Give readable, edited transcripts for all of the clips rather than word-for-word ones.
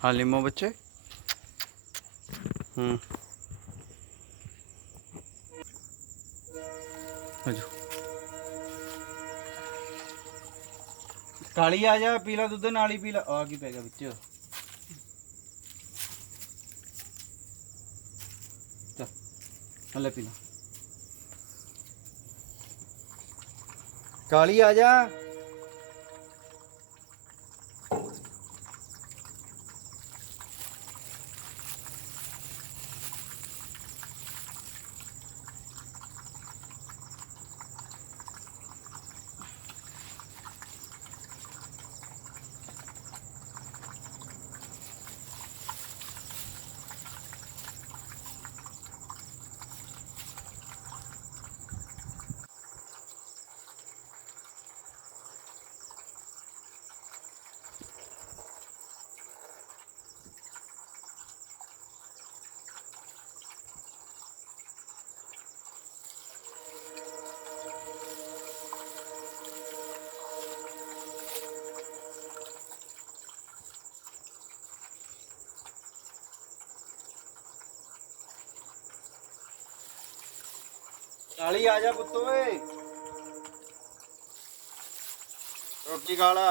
हाँ लिमो बच्चे। आजो काली आ जा, पीला दुध नाल ही पीला। आ की पै गया बिच। चल हले पीला। काली आ जा। काली आ जा पुत्त ओए, रोटी खा ला।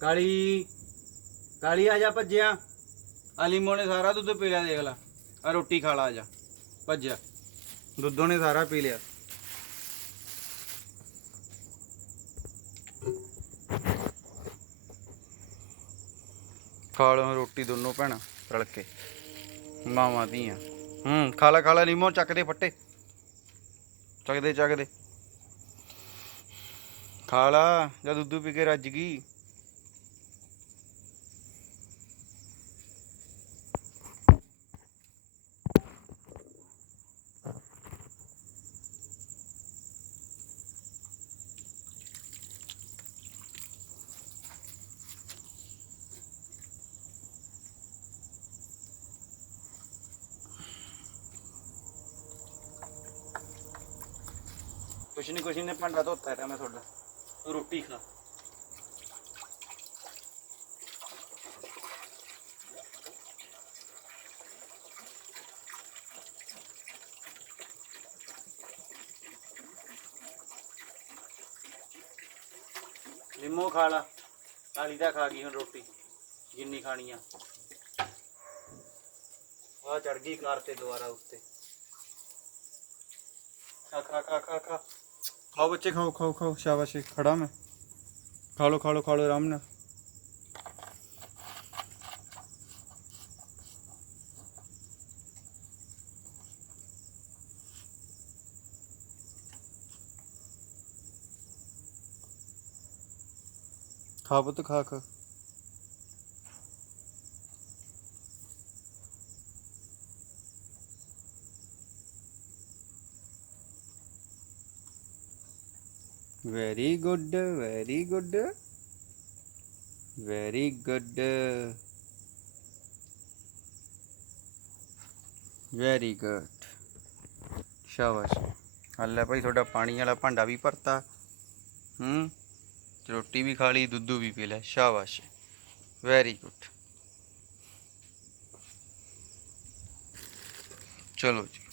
काली काली आ जा भज्जिया। आ लिमो ने सारा दुध पी लिया, देख ला। आ रोटी खा ला, आ जा भज्जिया। दुद्धों ने सारा पी लिया। खा लो रोटी दोनों भैन रल के, मावां धियां। खा ला लिमो, चक दे फट्टे, चक दे खा ला। जा दुद्ध पी के रज गई। कुछ नहीं भांडा धोता है मैं थोड़ा। तू रोटी खा। लिमो खा ला। काली दा खा गई हुण रोटी जिन्नी खानी आ। चढ़ गई कार ते दोबारा उत्ते। खा खा खा खा खा। खाओ बच्चे, खाओ खाओ खाओ, शाबाश। खड़ा मैं, खा लो खा लो खा लो आराम नाल। खा पुत्त खा खा। Very good very good very good very good, शाबाश। हल भाई थोड़ा पानी वाला भांडा भी भरता। रोटी भी खा ली, दुद्धू भी पी लिया, शाबाश, वेरी गुड। चलो जी।